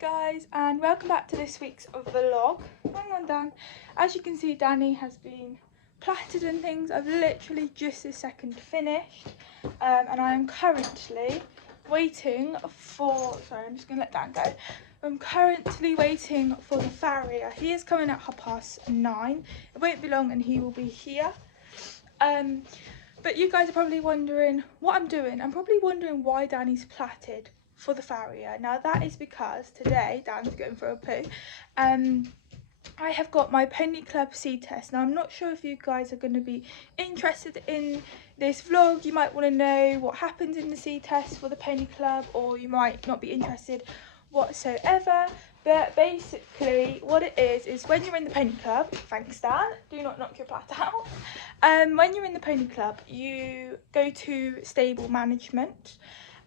guys, and welcome back to this week's vlog. Hang on, Dan. As you can see, Danny has been plaited and things. I've literally just this second finished, and I am currently waiting for, sorry, I'm just going to let Dan go. I'm currently waiting for the farrier. He is coming at 9:30. It won't be long and he will be here. But you guys are probably wondering what I'm doing. I'm probably wondering why Danny's plaited for the farrier. Now that is because today, Dan's going for a poo, I have got my Pony Club C test. Now I'm not sure if you guys are going to be interested in this vlog. You might want to know what happens in the C test for the Pony Club, or you might not be interested whatsoever. But basically what it is when you're in the Pony Club, thanks Dan, do not knock your plait out. When you're in the Pony Club, you go to stable management.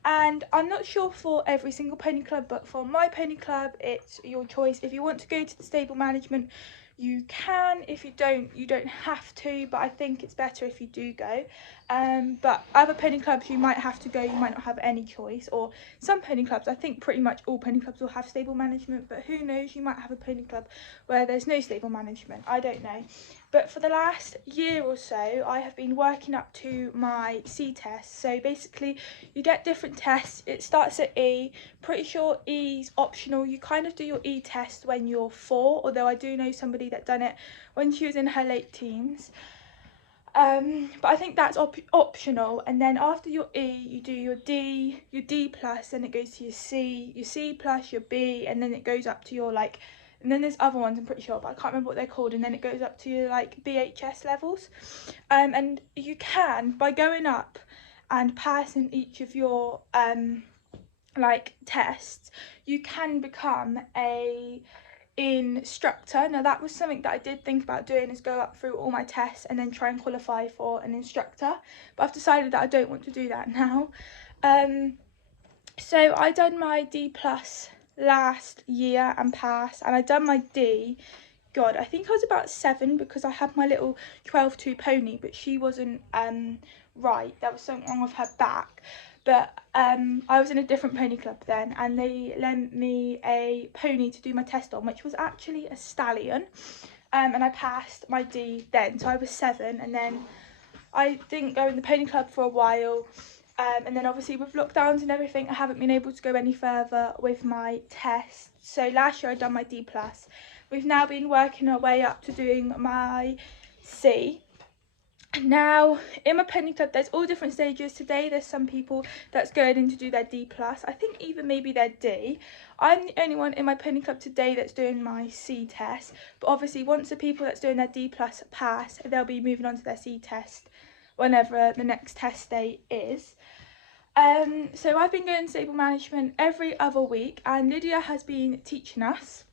And I'm not sure for every single pony club, but for my pony club, it's your choice. If you want to go to the stable management, you can. If you don't, you don't have to, but I think it's better if you do go. But other pony clubs, you might have to go, you might not have any choice. Or some pony clubs, I think pretty much all pony clubs will have stable management, but who knows, you might have a pony club where there's no stable management. I don't know. But for the last year or so, I have been working up to my C test. So basically, you get different tests. It starts at E. Pretty sure E's optional. You kind of do your E test when you're 4, although I do know somebody that done it when she was in her late teens. But I think that's optional. And then after your E, you do your D plus, then it goes to your C plus, your B, and then it goes up to your and then there's other ones I'm pretty sure, but I can't remember what they're called, and then it goes up to your BHS levels. And you can, by going up and passing each of your tests, you can become a instructor. Now that was something that I did think about doing, is go up through all my tests and then try and qualify for an instructor, but I've decided that I don't want to do that now. So I done my D plus last year and passed, and I done my D. God, I think I was about 7 because I had my little 12-2 pony, but she wasn't right. There was something wrong with her back. But I was in a different pony club then, and they lent me a pony to do my test on, which was actually a stallion. And I passed my D then, so I was 7, and then I didn't go in the pony club for a while. And then obviously with lockdowns and everything, I haven't been able to go any further with my tests. So last year I done my D plus. We've now been working our way up to doing my C. Now in my pony club, there's all different stages. Today there's some people that's going in to do their D plus. I think even maybe their D. I'm the only one in my pony club today that's doing my C test. But obviously once the people that's doing their D plus pass, they'll be moving on to their C test whenever the next test day is. So I've been going to stable management every other week, and Lydia has been teaching us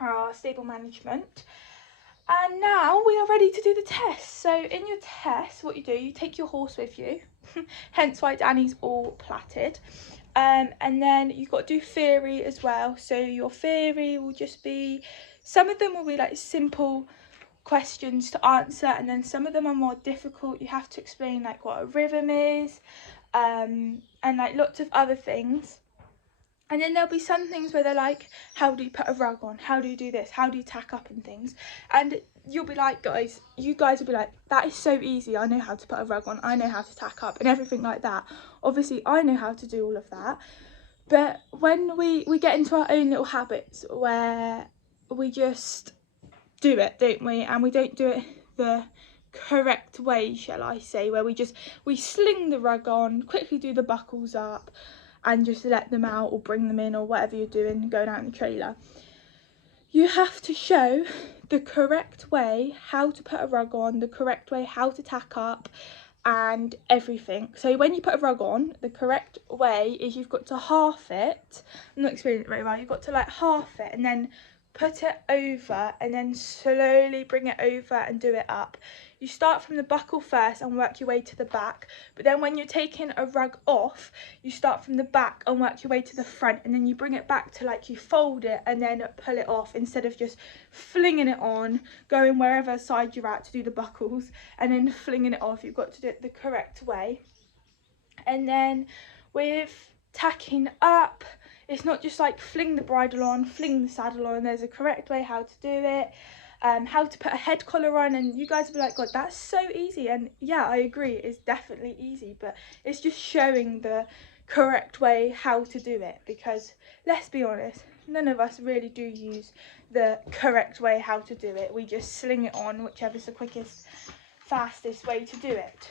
our stable management. And now we are ready to do the test. So in your test, what you do, you take your horse with you, hence why Danny's all plaited. And then you've got to do theory as well. So your theory will just be, some of them will be simple questions to answer, and then some of them are more difficult. You have to explain what a rhythm is, and lots of other things. And then there'll be some things where they're how do you put a rug on, how do you do this, how do you tack up and things, and you'll be guys, you guys will be that is so easy, I know how to put a rug on, I know how to tack up and everything like that. Obviously I know how to do all of that, but when we get into our own little habits where we just do it, don't we, and we don't do it the correct way, shall I say, where we sling the rug on, quickly do the buckles up and just let them out or bring them in, or whatever you're doing going out in the trailer. You have to show the correct way how to put a rug on, the correct way how to tack up and everything. So when you put a rug on, the correct way is you've got to half it. I'm not explaining it very well. You've got to half it and then put it over and then slowly bring it over and do it up. You start from the buckle first and work your way to the back, but then when you're taking a rug off, you start from the back and work your way to the front, and then you bring it back to you fold it and then pull it off, instead of just flinging it on, going wherever side you're at to do the buckles and then flinging it off. You've got to do it the correct way. And then with tacking up, It's not just like fling the bridle on, fling the saddle on. There's a correct way how to do it. How to put a head collar on, and you guys will be like, God, that's so easy. And yeah, I agree, it's definitely easy, but it's just showing the correct way how to do it, because let's be honest, none of us really do use the correct way how to do it. We just sling it on, whichever's the quickest, fastest way to do it.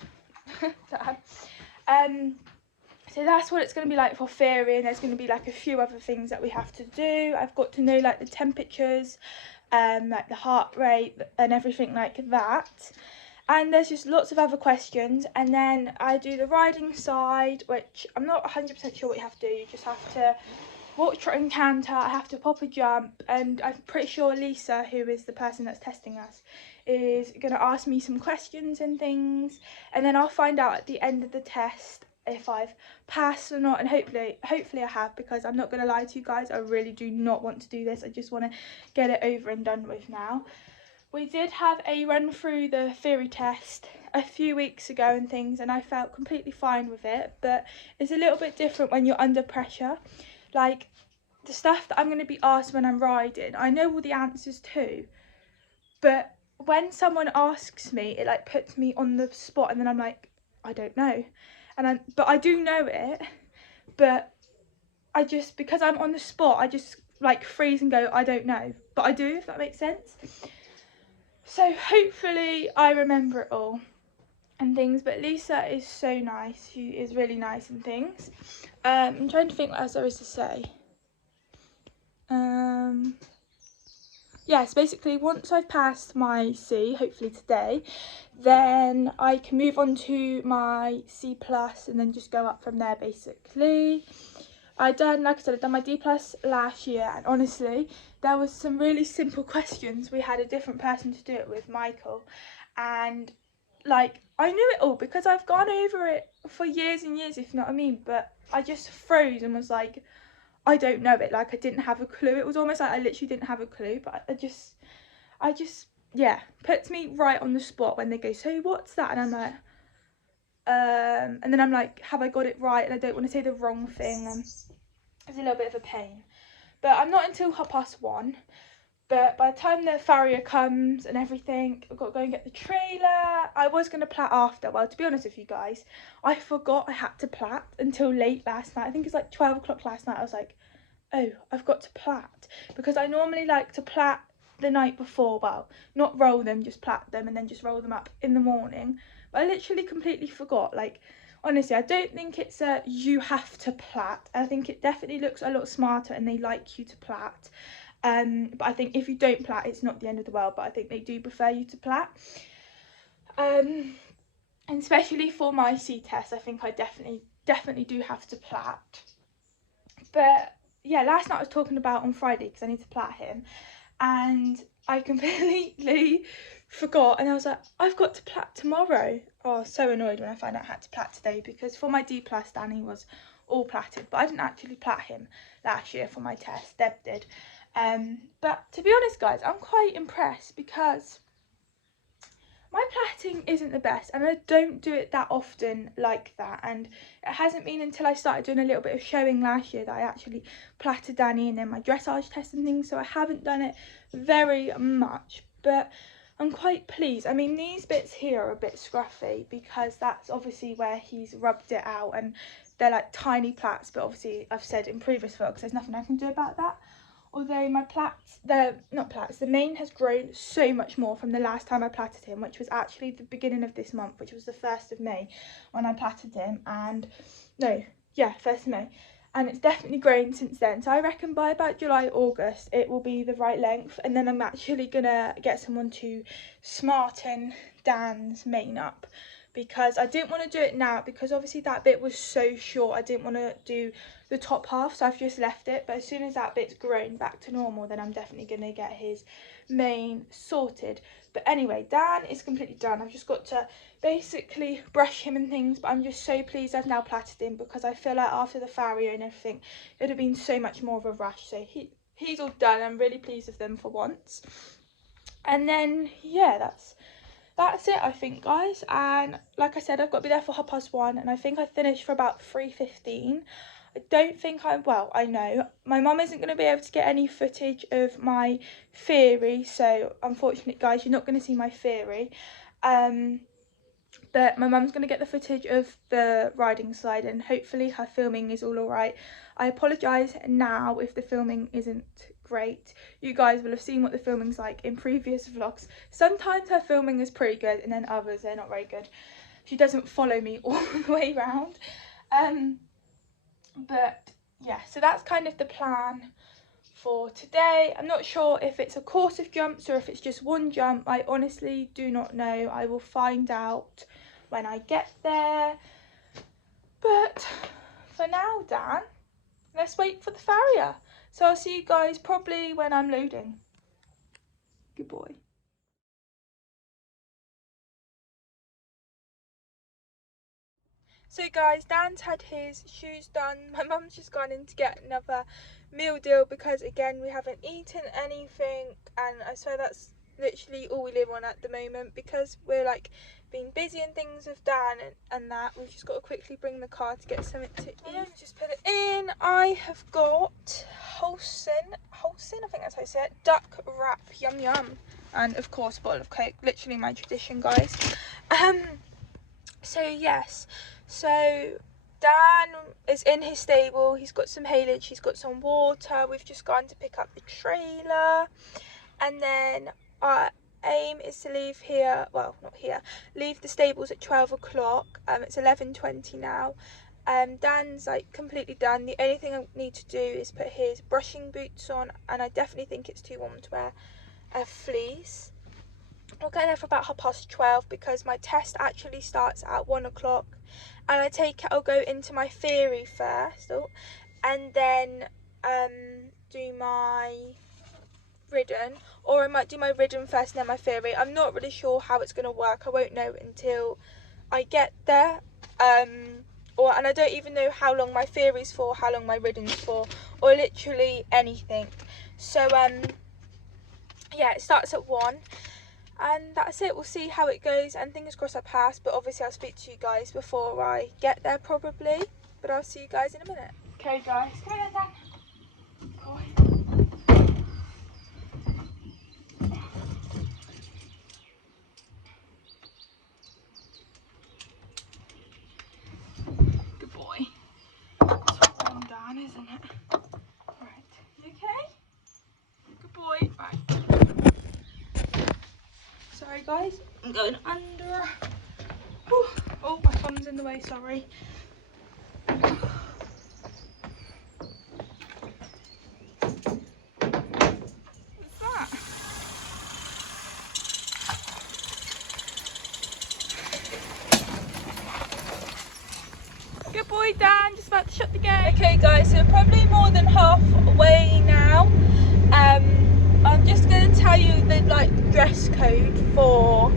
So that's what it's going to be like for farrieing. There's going to be like a few other things that we have to do. I've got to know like the temperatures, like the heart rate and everything like that. And there's just lots of other questions. And then I do the riding side, which I'm not 100% sure what you have to do. You just have to walk, trot and canter. I have to pop a jump. And I'm pretty sure Lisa, who is the person that's testing us, is going to ask me some questions and things. And then I'll find out at the end of the test if I've passed or not, and hopefully I have, because I'm not going to lie to you guys, I really do not want to do this. I just want to get it over and done with now. We did have a run through the theory test a few weeks ago and things, and I felt completely fine with it, but it's a little bit different when you're under pressure. Like the stuff that I'm going to be asked when I'm riding, I know all the answers to, but when someone asks me, it like puts me on the spot, and then I'm like, I don't know. But I do know it, but I just, because I'm on the spot, I just like freeze and go, I don't know. But I do, if that makes sense. So hopefully I remember it all and things. But Lisa is so nice. She is really nice and things. I'm trying to think what else there is to say. Yes, basically once I've passed my C, hopefully today, then I can move on to my C plus and then just go up from there basically. Like I said, I've done my D plus last year, and honestly, there was some really simple questions. We had a different person to do it with, Michael, and like I knew it all because I've gone over it for years and years, if you know what I mean, but I just froze and was like, I don't know it. Like I didn't have a clue. It was almost like I literally didn't have a clue, but I just yeah, puts me right on the spot when they go, so what's that? And I'm like, and then I'm like, have I got it right? And I don't want to say the wrong thing. It's a little bit of a pain, but I'm not until 1:30. But by the time the farrier comes and everything, I've got to go and get the trailer. I was going to plait after. Well, to be honest with you guys, I forgot I had to plait until late last night. I think it's like 12 o'clock last night. I was like, oh, I've got to plait. Because I normally like to plait the night before. Well, not roll them, just plait them and then just roll them up in the morning. But I literally completely forgot. Like, honestly, I don't think it's a you have to plait. I think it definitely looks a lot smarter and they like you to plait. But I think if you don't plait, it's not the end of the world, but I think they do prefer you to plait. And especially for my C test, I think I definitely do have to plait. But yeah, last night I was talking about on Friday, because I need to plait him, and I completely forgot, and I was like, I've got to plait tomorrow. Oh, I was so annoyed when I found out I had to plait today, because for my D plus, Danny was all plaited, but I didn't actually plait him last year for my test. Deb did. But to be honest, guys, I'm quite impressed, because my plaiting isn't the best, and I don't do it that often like that, and it hasn't been until I started doing a little bit of showing last year that I actually plaited Danny, and then my dressage test and things, so I haven't done it very much, but I'm quite pleased. I mean, these bits here are a bit scruffy, because that's obviously where he's rubbed it out, and they're like tiny plaits, but obviously I've said in previous vlogs there's nothing I can do about that. Although my plaits, the mane has grown so much more from the last time I plaited him, which was actually the beginning of this month, which was the 1st of May when I plaited him, and no, yeah, 1st of May, and it's definitely grown since then. So I reckon by about July, August, it will be the right length, and then I'm actually gonna get someone to smarten Dan's mane up, because I didn't want to do it now, because obviously that bit was so short. I didn't want to do the top half, so I've just left it, but as soon as that bit's grown back to normal, then I'm definitely going to get his mane sorted. But anyway, Dan is completely done. I've just got to basically brush him and things, but I'm just so pleased I've now plaited him, because I feel like after the farrier and everything, it would have been so much more of a rush. So he's all done. I'm really pleased with them for once. And then yeah, that's it, I think, guys. And like I said, I've got to be there for 1:30, and I think I finished for about 3:15. I don't think I know my mum isn't going to be able to get any footage of my theory, so unfortunately guys, you're not going to see my theory. But my mum's going to get the footage of the riding side, and hopefully her filming is all alright. I apologise now if the filming isn't great. You guys will have seen what the filming's like in previous vlogs. Sometimes her filming is pretty good, and then others they're not very good. She doesn't follow me all the way around. But yeah, so that's kind of the plan for today. I'm not sure if it's a course of jumps or if it's just one jump. I honestly do not know. I will find out when I get there. But for now, Dan, let's wait for the farrier. So I'll see you guys probably when I'm loading. Good boy. So guys, Dan's had his shoes done. My mum's just gone in to get another meal deal because again we haven't eaten anything, and I swear that's literally all we live on at the moment because we're like being busy and things with Dan and that. We've just got to quickly bring the car to get something to eat. Just put it in. I have got Holson, I think that's how I say it, duck wrap, yum yum, and of course a bottle of Coke, literally my tradition guys. So yes, so Dan is in his stable, he's got some haylage, he's got some water, we've just gone to pick up the trailer, and then our aim is to leave here, well not here, leave the stables at 12 o'clock, it's 11:20 now. Dan's like completely done. The only thing I need to do is put his brushing boots on, and I definitely think it's too warm to wear a fleece. I'll get there for about 12:30 because my test actually starts at 1 o'clock, and I'll go into my theory first, and then do my ridden, or I might do my ridden first and then my theory. I'm not really sure how it's going to work. I won't know until I get there, and I don't even know how long my theory's for, how long my ridden's for, or literally anything. So yeah, it starts at 1. And that's it. We'll see how it goes, and fingers crossed I pass, but obviously I'll speak to you guys before I get there probably, but I'll see you guys in a minute. Okay guys, come here Dan. Good boy. That's one down, isn't it? Right, you okay? Good boy. Right. Sorry guys, I'm going under. Whew. Oh, my thumb's in the way, sorry. What's that? Good boy Dan, just about to shut the gate. Okay guys, so we're probably more than halfway now. I'm just going to tell you the dress code for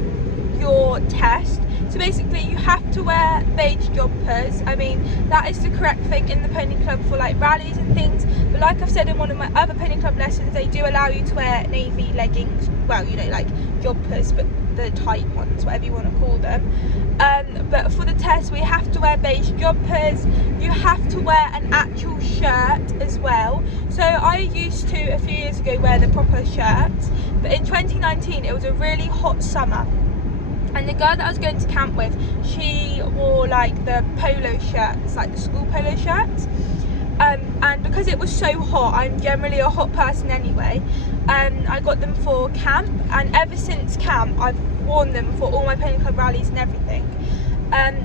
your test. So basically you have to wear beige jumpers. I mean, that is the correct thing in the pony club for rallies and things, but like I've said in one of my other pony club lessons, they do allow you to wear navy leggings, well, you know, jumpers, but the tight ones, whatever you want to call them. But for the test we have to wear beige jumpers. You have to wear an actual shirt as well. So I used to a few years ago wear the proper shirts, but in 2019 it was a really hot summer, and the girl that I was going to camp with, she wore the polo shirts, the school polo shirts, and because it was so hot, I'm generally a hot person anyway, I got them for camp, and ever since camp I've worn them for all my pony club rallies and everything.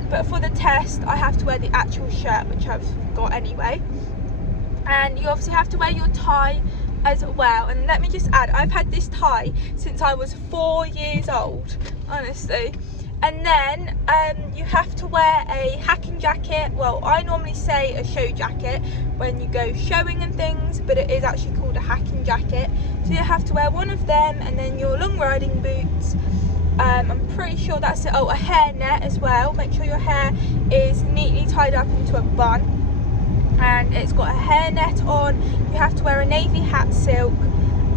But for the test I have to wear the actual shirt, which I've got anyway, and you obviously have to wear your tie as well. And let me just add, I've had this tie since I was 4 years old, honestly. And then you have to wear a hacking jacket. Well, I normally say a show jacket when you go showing and things, but it is actually called a hacking jacket. So you have to wear one of them, and then your long riding boots. I'm pretty sure that's it. Oh, a hairnet as well. Make sure your hair is neatly tied up into a bun, and it's got a hairnet on. You have to wear a navy hat silk.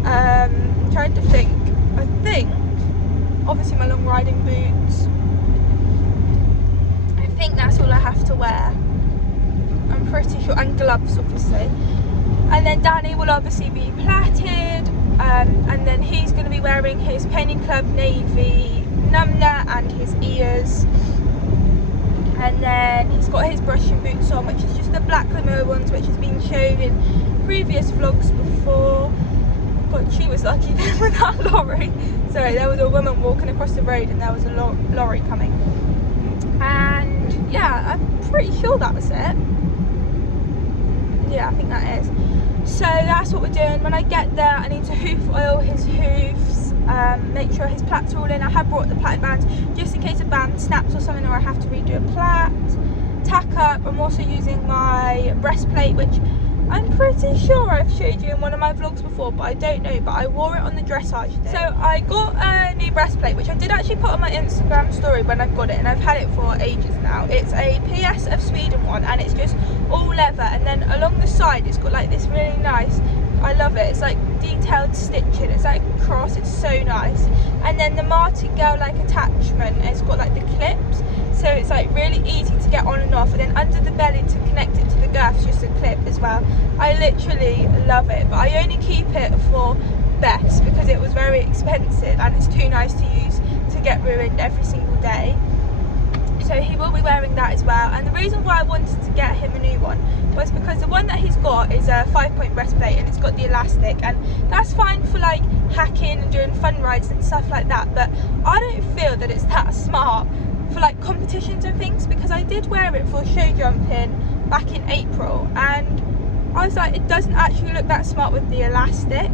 I'm trying to think. I think obviously my long riding boots. I think that's all I have to wear. I'm pretty sure, and gloves obviously. And then Danny will obviously be plaited, and then he's going to be wearing his Painting Club navy numnah and his ears. And then he's got his brushing boots on, which is just the black Lemur ones, which has been shown in previous vlogs before. God, she was lucky with that lorry. Sorry, there was a woman walking across the road and there was a lorry coming. And yeah, I'm pretty sure that was it. Yeah, I think that is. So that's what we're doing. When I get there, I need to hoof oil his hoofs, make sure his plaits are all in. I have brought the plait bands just in case a band snaps or something, or I have to redo a plait. Tack up. I'm also using my breastplate, which I'm pretty sure I've showed you in one of my vlogs before, but I don't know, but I wore it on the dressage day. So I got a new breastplate, which I did actually put on my Instagram story when I got it, and I've had it for ages now. It's a PS of Sweden one, and it's just all leather, and then along the side it's got like this really nice, I love it, it's like detailed stitching, it's like a cross, it's so nice. And then the martingale like attachment, it's got like the clips, so it's like really easy to get on and off, and then under the belly to connect it to the girth's just a clip as well. I literally love it, but I only keep it for best because it was very expensive and it's too nice to use to get ruined every single day. So he will be wearing that as well. And the reason why I wanted to get him a new one was because the one that he's got is a 5-point breastplate and it's got the elastic, and that's fine for like hacking and doing fun rides and stuff like that, but I don't feel that it's that smart for like competitions and things, because I did wear it for show jumping back in April and I was like, it doesn't actually look that smart with the elastic.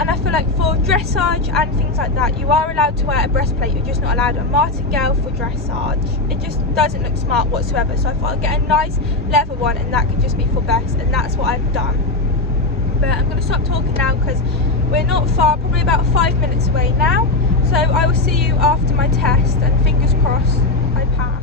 And I feel like for dressage and things like that, you are allowed to wear a breastplate, you're just not allowed a martingale for dressage. It just doesn't look smart whatsoever, so I thought I'd get a nice leather one and that could just be for best, and that's what I've done. But I'm going to stop talking now because we're not far, probably about 5 minutes away now, so I will see you after my test, and fingers crossed I pass.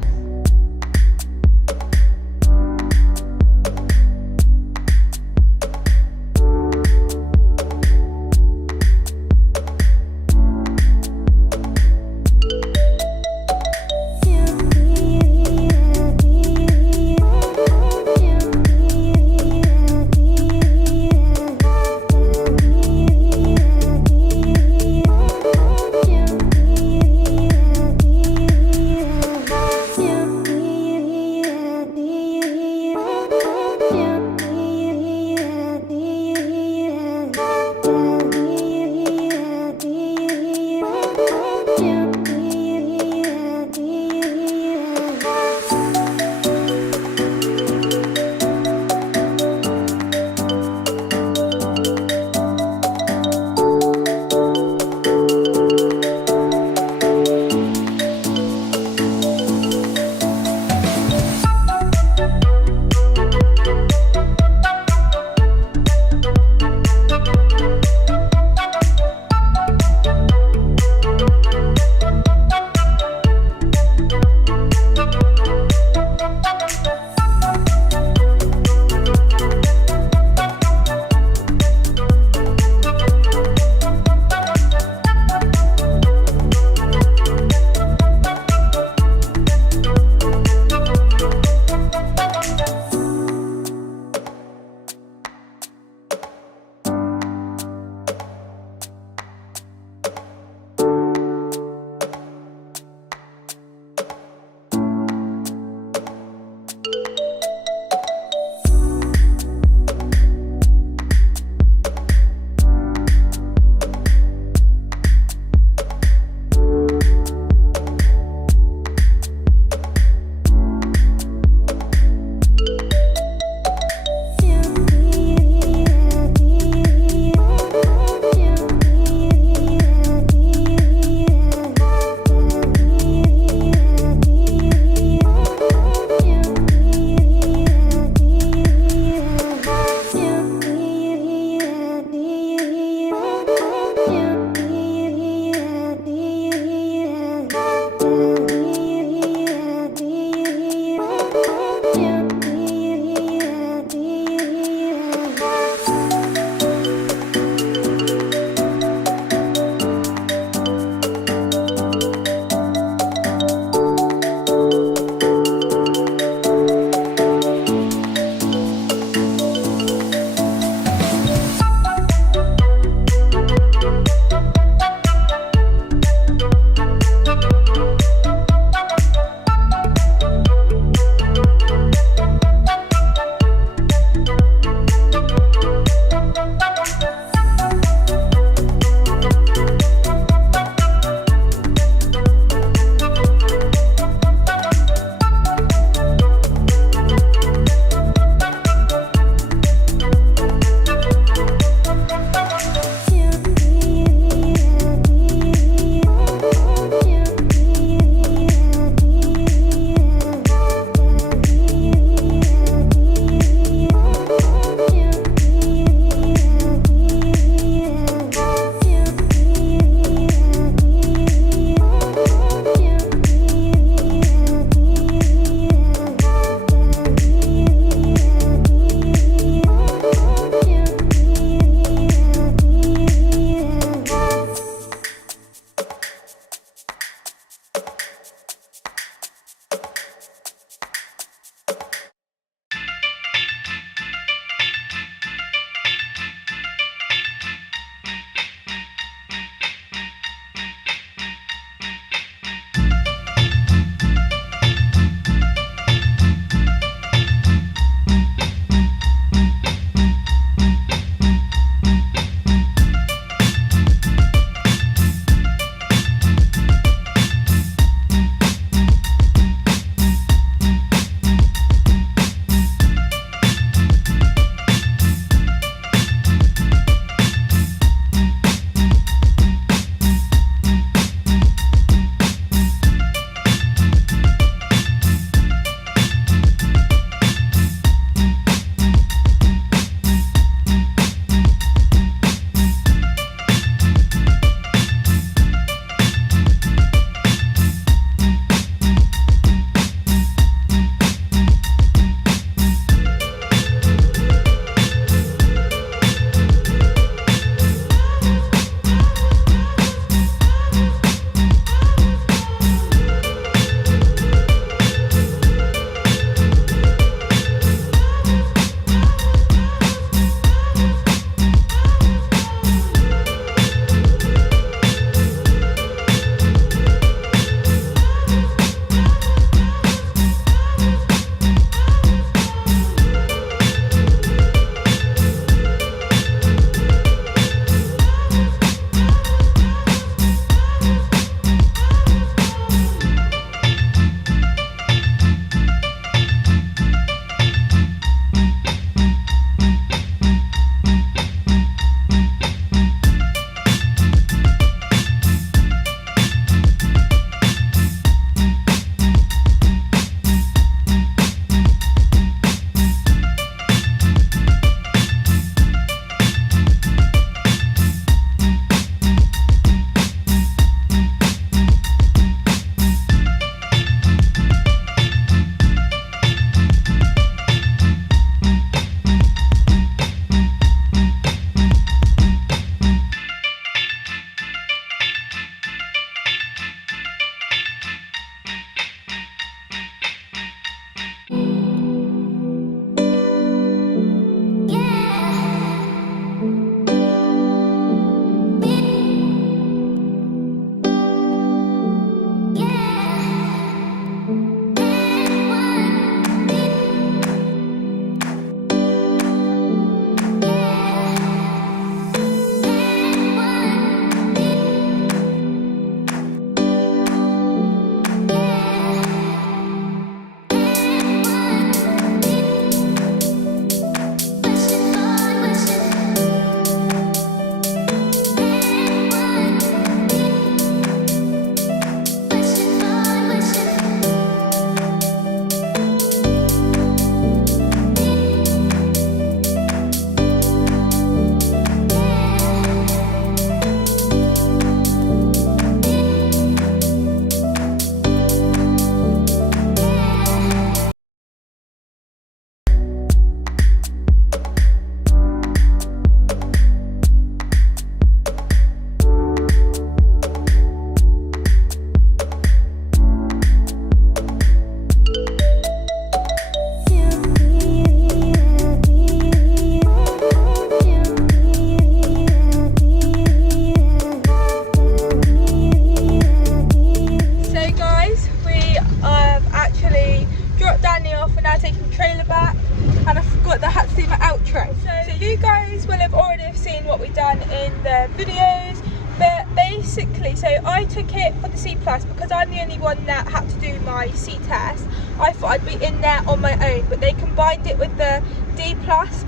guys will have already seen what we've done in the videos, but basically, so I took it for the C+ because I'm the only one that had to do my C test. I thought I'd be in there on my own, but they combined it with the D+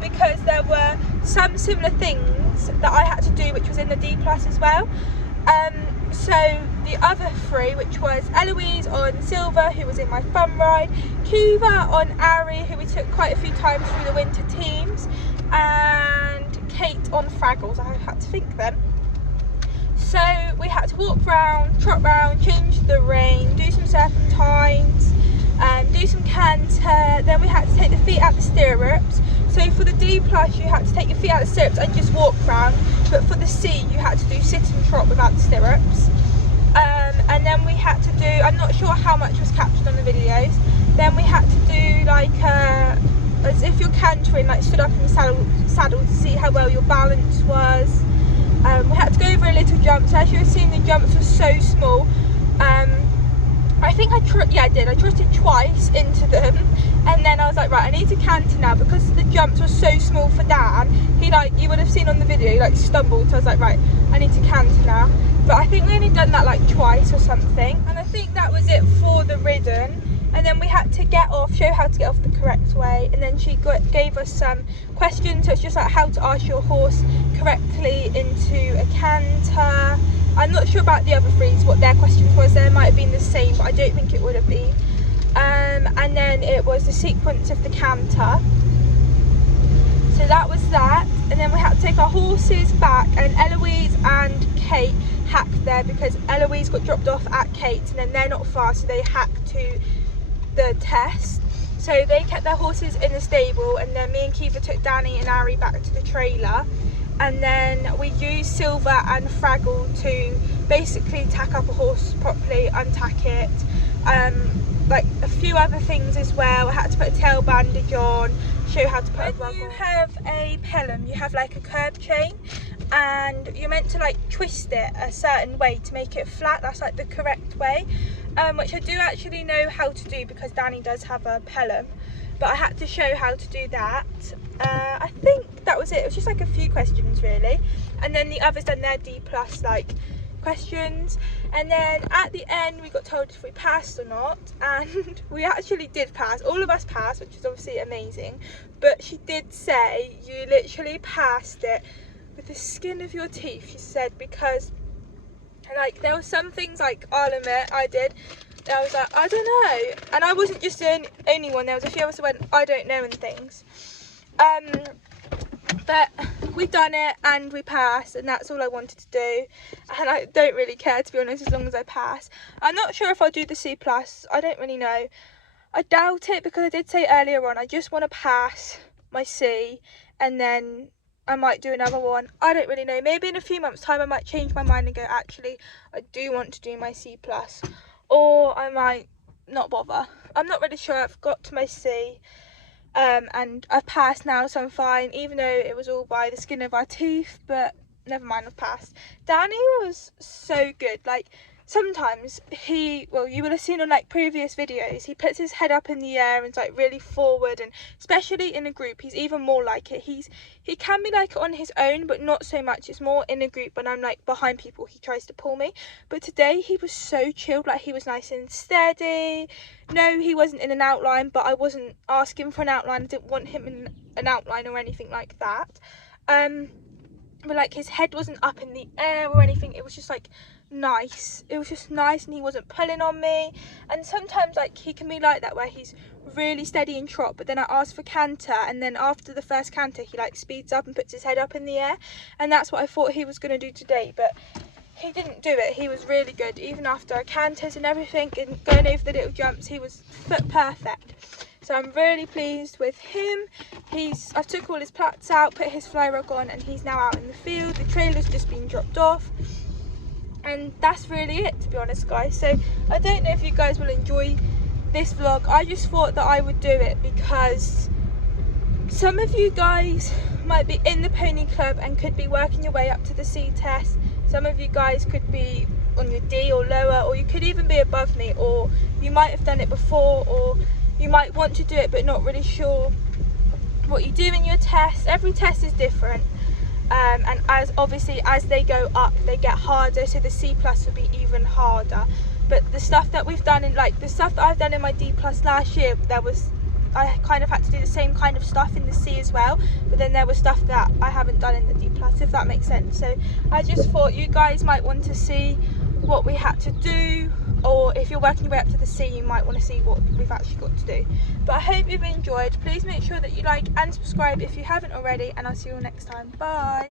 because there were some similar things that I had to do which was in the D+ as well. So the other three, which was Eloise on Silver, who was in my fun ride, Kiva on Ari, who we took quite a few times through the winter teams, and Kate on Fraggles. I had to think then. So we had to walk round, trot round, change the rein, do some serpentines, do some canter. Then we had to take the feet out the stirrups. So for the D+, you had to take your feet out the stirrups and just walk round, but for the C, you had to do sit and trot without the stirrups. And then we had to do, I'm not sure how much was captured on the videos, then we had to do like as if you're cantering, like stood up in the saddle to see how well your balance was. We had to go over a little jump, so as you were seeing, the jumps were so small. I think I trotted twice into them, and then I was like, right, I need to canter now because the jumps were so small for Dan. He, like, you would have seen on the video, he like stumbled, so I was like, right, I need to canter now. But I think we only done that like twice or something, and I think that was it for the ridden. And then we had to get off, show how to get off the correct way, and then she gave us some questions. So it's just like how to ask your horse correctly into a canter. I'm not sure about the other threes, what their questions was. They might have been the same, but I don't think it would have been. And then it was the sequence of the canter. So that was that. And then we had to take our horses back, and Eloise and Kate hacked there because Eloise got dropped off at Kate's, and then they're not far, so they hacked to the test. So they kept their horses in the stable, and then me and Kiva took Danny and Ari back to the trailer, and then we used Silver and Fraggle to basically tack up a horse properly, untack it, like a few other things as well. I had to put a tail bandage on, show how to put a rug on. When you have a pelham, you have like a curb chain, and you're meant to like twist it a certain way to make it flat. That's like the correct way, which I do actually know how to do because Danny does have a pelham, but I had to show how to do that. I think that was it. It was just like a few questions really, and then the others done their D+ like questions, and then at the end we got told if we passed or not, and we actually did pass. All of us passed, which is obviously amazing, but she did say you literally passed it with the skin of your teeth, she said, because like there were some things, like I'll admit I did, I was like, I don't know, and I wasn't just the only one, there was a few of us that went I don't know and things, but we done it and we passed, and that's all I wanted to do, and I don't really care, to be honest, as long as I pass. I'm not sure if I'll do the C+, I don't really know, I doubt it, because I did say earlier on I just want to pass my C and then I might do another one. I don't really know, maybe in a few months time I might change my mind and go, actually I do want to do my C+, or I might not bother. I'm not really sure. I've got to my C, and I've passed now, so I'm fine, even though it was all by the skin of our teeth, but never mind, I've passed. Danny was so good. Like sometimes you will have seen on like previous videos, he puts his head up in the air and is like really forward, and especially in a group he's even more like it. He can be like it on his own, but not so much. It's more in a group when I'm like behind people, he tries to pull me. But today he was so chilled, like he was nice and steady. No, he wasn't in an outline, but I wasn't asking for an outline. I didn't want him in an outline or anything like that. But like his head wasn't up in the air or anything. It was just like nice. It was just nice, and he wasn't pulling on me. And sometimes like he can be like that, where he's really steady in trot, but then I ask for canter, and then after the first canter he like speeds up and puts his head up in the air, and that's what I thought he was going to do today, but he didn't do it. He was really good, even after our canters and everything and going over the little jumps, he was foot perfect. So I'm really pleased with him. I've took all his plats out, put his fly rug on, and he's now out in the field. The trailer's just been dropped off, and that's really it, to be honest, guys. So I don't know if you guys will enjoy this vlog. I just thought that I would do it because some of you guys might be in the pony club and could be working your way up to the C test. Some of you guys could be on your D or lower, or you could even be above me, or you might have done it before, or you might want to do it but not really sure what you do in your tests. Every test is different, and as obviously as they go up they get harder, so the C+ will be even harder. But the stuff that we've done in, like the stuff that I've done in my D+ last year, I kind of had to do the same kind of stuff in the C as well, but then there was stuff that I haven't done in the D+, if that makes sense. So I just thought you guys might want to see what we had to do, or if you're working your way up to the C, you might want to see what we've actually got to do. But I hope you've enjoyed. Please make sure that you like and subscribe if you haven't already, and I'll see you all next time. Bye.